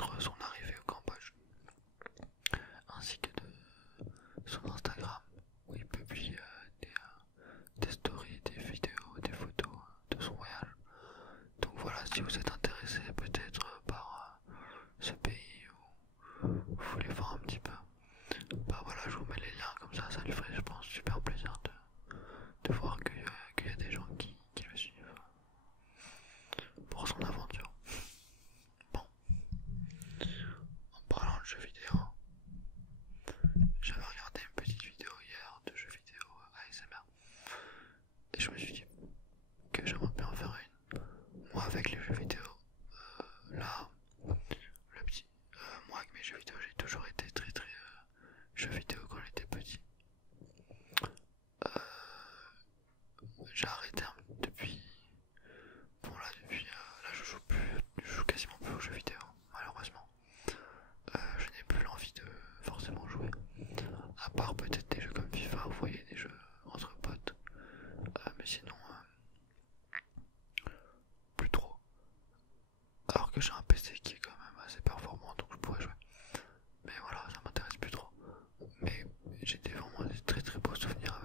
montre son arrivée au Cambodge, ainsi que de son Instagram, où il publie des stories, des vidéos, des photos de son voyage. Donc voilà, si vous êtes intéressé peut-être par ce pays ou vous voulez voir un petit peu, bah voilà, je vous mets les liens comme ça lui ferait, je pense, super plaisir de voir qu'il y a des gens qui le suivent pour son aventure. Bon, en parlant de jeux vidéo, j'avais regardé une petite vidéo hier de jeux vidéo ASMR et je me suis dit que j'aimerais bien en faire une. Moi avec les jeux vidéo, là, le petit, moi avec mes jeux vidéo, j'ai toujours été très jeux vidéo quand j'étais petit. J'ai arrêté depuis. Bon là je joue plus, je joue quasiment plus aux jeux vidéo, malheureusement. Je n'ai plus l'envie de forcément jouer. À part peut-être des jeux comme FIFA, vous voyez, des jeux entre potes. Mais sinon, plus trop. Alors que j'ai un PC qui est quand même assez performant, donc je pourrais jouer. Mais voilà, ça m'intéresse plus trop. Mais j'ai vraiment des très beaux souvenirs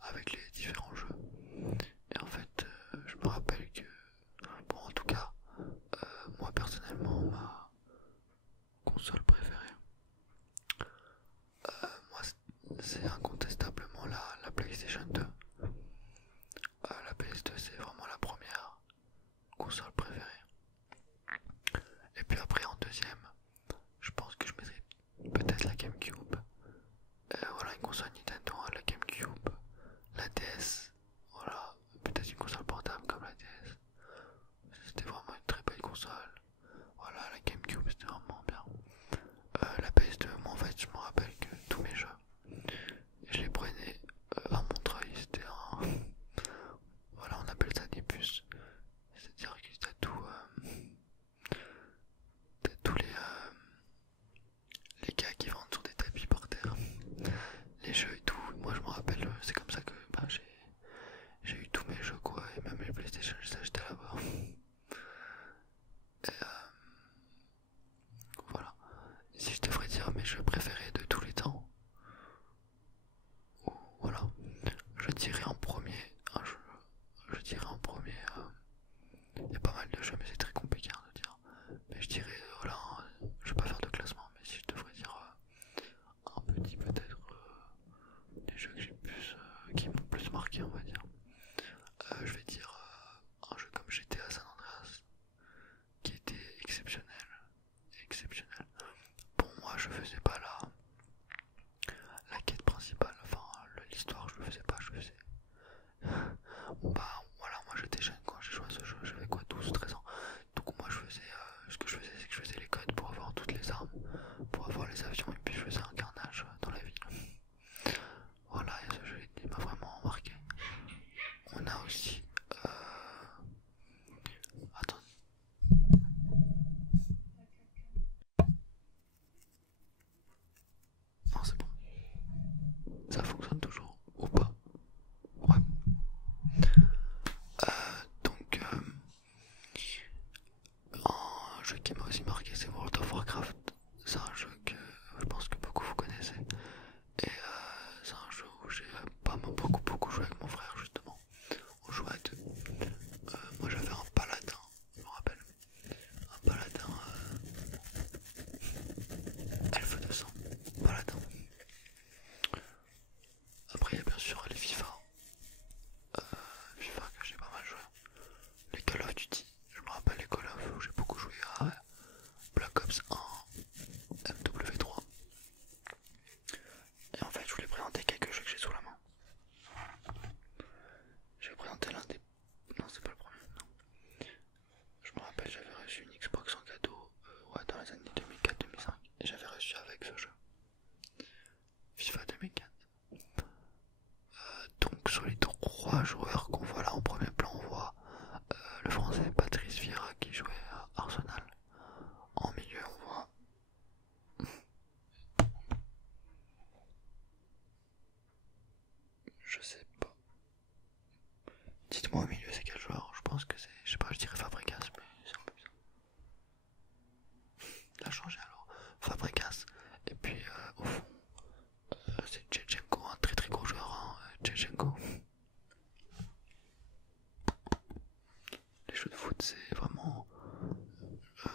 avec les différents jeux. Et en fait, je me rappelle que, bon en tout cas, moi personnellement, ma console préférée, moi c'est incontestablement la PlayStation 2. La PS2 c'est vraiment la première console préférée. Et puis après en deuxième, je pense que je mettrais peut-être la GameCube. Voilà, une console Nintendo, la GameCube, la DS, voilà, peut-être une console portable comme la DS. C'était vraiment une très belle console. Voilà, la GameCube c'était vraiment bien. La PS2, moi en fait je me rappelle que tous mes jeux, je les prenais à Montreuil, c'était un... Voilà, on appelle ça des puces. C'est-à-dire que t'as tous les gars qui vendent sur des tapis par terre, les jeux et tout. Moi je me rappelle, c'est comme ça que bah, j'ai eu tous mes jeux quoi, et même les PlayStation, je les ai achetés là-bas. Et voilà. Si je devrais dire mes jeux préférés de tous les temps, ou voilà, je dirais en premier un jeu. Je dirais en premier, il y a pas mal de jeux mais c'est très compliqué de dire. Mais je dirais, voilà, je vais pas faire de classement, mais si je devrais dire un petit peut-être des jeux que j'ai plus, qui m'ont plus marqué on va dire. Je vais dire un jeu comme GTA San Andreas qui était exceptionnel. Bon moi je faisais pas la quête principale, enfin l'histoire je le faisais pas, je faisais. Bah voilà, moi j'étais jeune quand j'ai joué à ce jeu, j'avais quoi 12-13 ans. Donc moi je faisais ce que je faisais c'est que je faisais les codes pour avoir toutes les armes, pour avoir les avions et puis je faisais un carnage dans la ville. Voilà, et ce jeu il m'a vraiment marqué. On a aussi attends. Non c'est bon. Ça fonctionne toujours ou pas? Ouais. Donc un jeu qui m'a aussi marqué c'est World of Warcraft. C'est un jeu que je pense que beaucoup vous connaissez. Et c'est un jeu où j'ai pas beaucoup joué avec mon frère justement. On jouait à deux. Moi j'avais un paladin, je me rappelle. Un paladin elfe de sang. Paladin. Après il y a bien sûr les FIFA. FIFA que j'ai pas mal joué. Les Call of Duty. Je me rappelle les Call of où j'ai beaucoup joué à Black Ops 1, M2.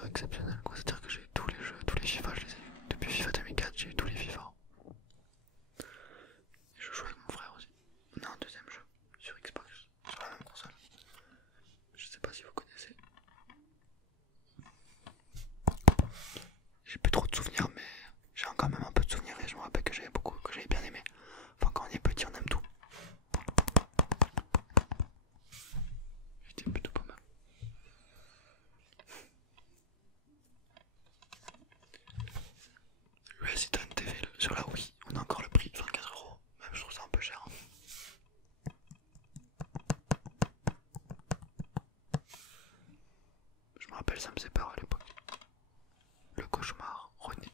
exceptionnel quoi, c'est-à-dire que j'ai eu tous les jeux, tous les FIFA, je les ai eu. Depuis FIFA 2004, j'ai eu tous les FIFA. Et je joue avec mon frère aussi. On a un deuxième jeu sur Xbox, sur la même console. Je sais pas si vous connaissez. J'ai plus trop de souvenirs, mais j'ai quand même un peu de souvenirs et je me rappelle que j'avais beaucoup, que j'avais bien aimé. Enfin, quand on est petit, on aime tout. C'était plutôt pas mal. Resident Evil sur la Wii, on a encore le prix de 24€. Même je trouve ça un peu cher. Je me rappelle, ça me sépare à l'époque. Le cauchemar, René.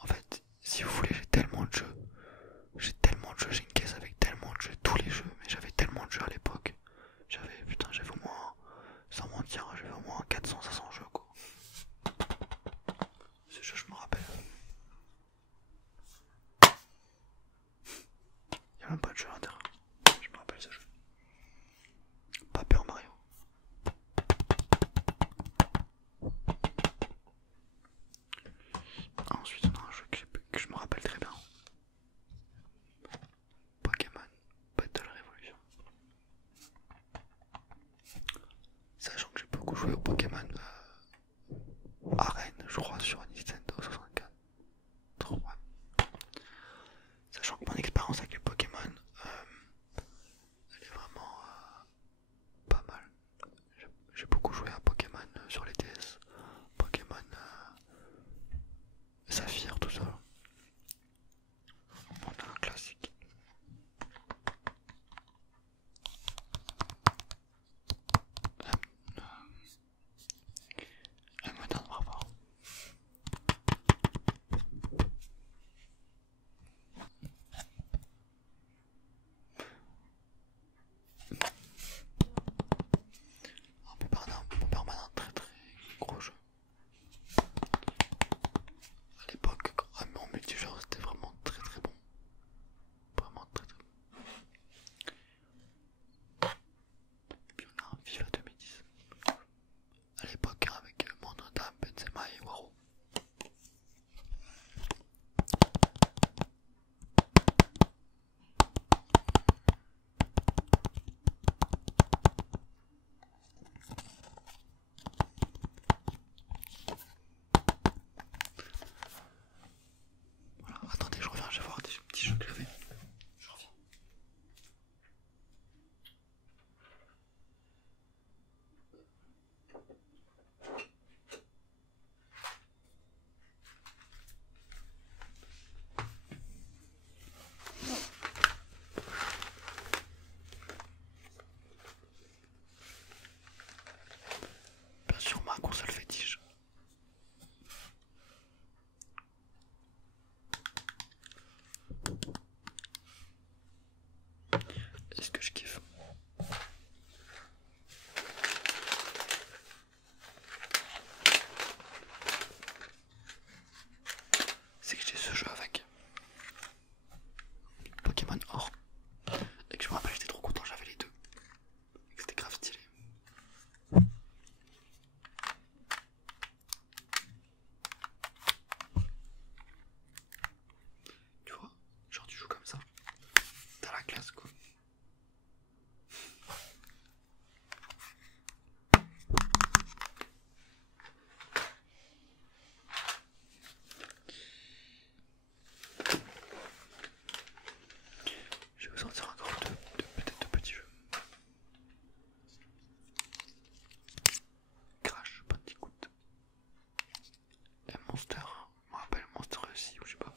En fait, si vous voulez, j'ai tellement de jeux. J'ai une caisse avec tellement de jeux, tous les jeux, mais j'avais tellement de jeux à l'époque. J'avais au moins, sans mentir, j'avais au moins 400-500 jeux quoi. Ces jeux, je me rappelle. Y'a même pas de jeu à l'intérieur. Je me rappelle ce jeu. Paper Mario. Ensuite, on a un jeu que je me rappelle très bien. Pokémon Battle Revolution. Sachant que j'ai beaucoup joué au Pokémon Arène, je crois, sur Nintendo 64. Trop ouais. Sachant que mon expérience avec les Pokémon, elle est vraiment pas mal. J'ai beaucoup joué à Pokémon sur les DS, Pokémon Saphir, tout ça. On a un classique. Un moderne barbare. Un très très gros jeu. À l'époque, en multijoueur, c'était vraiment très très bon. Vraiment très très bon. Et puis on a un FIFA 2010. À l'époque, avec Mandanda, Benzema et Waro. Voilà, attendez, je reviens, je vais voir des petits jeux que j'avais. Je reviens. Bien sûr, ma console fétiche. Est-ce que je kiffe? C'est que j'ai ce jeu avec Pokémon Or. Et que je me rappelle, j'étais trop content, j'avais les deux. Et que c'était grave stylé. Tu vois, genre tu joues comme ça. T'as la classe quoi. Je vais vous sortir encore peut-être de petits jeux. Crash Bandicoot. Et Monster. Je me rappelle Monster aussi ou je sais pas.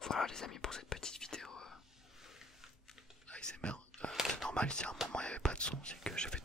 Voilà les amis pour cette petite vidéo ASMR. Normal si à un moment il n'y avait pas de son, c'est que j'avais